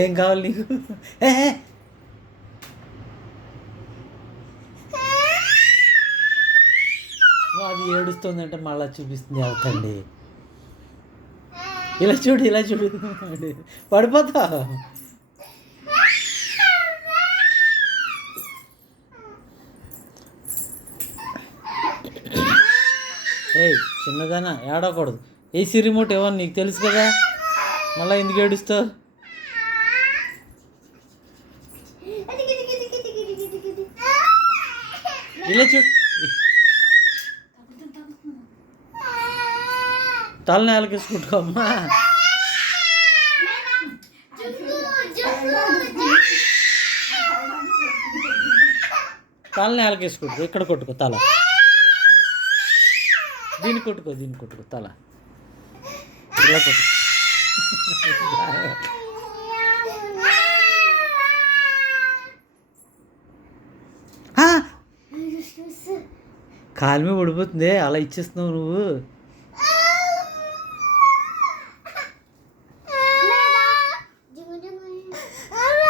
ఏం కావాలి నీకు? ఏ అది ఏడుస్తుందంటే మళ్ళీ చూపిస్తుంది అవుతండి. ఇలా చూడు, ఇలా చూడు, పడిపోతా. ఏయ్ చిన్నదానా ఏడవకూడదు. ఏసీ రిమోట్ ఇవ్వను, నీకు తెలుసు కదా, మళ్ళీ ఎందుకు ఏడుస్తావు? ఇలా చూడు, తల నేలకేసుకుంటా అమ్మా. తల నేలకేసుకుంటు, ఇక్కడ కొట్టుకో తల, దీన్ని కొట్టుకో తల, ఇలా కొట్టుకో. కాలు మీద పడిపోతుంది, అలా ఇచ్చేస్తున్నావు నువ్వు.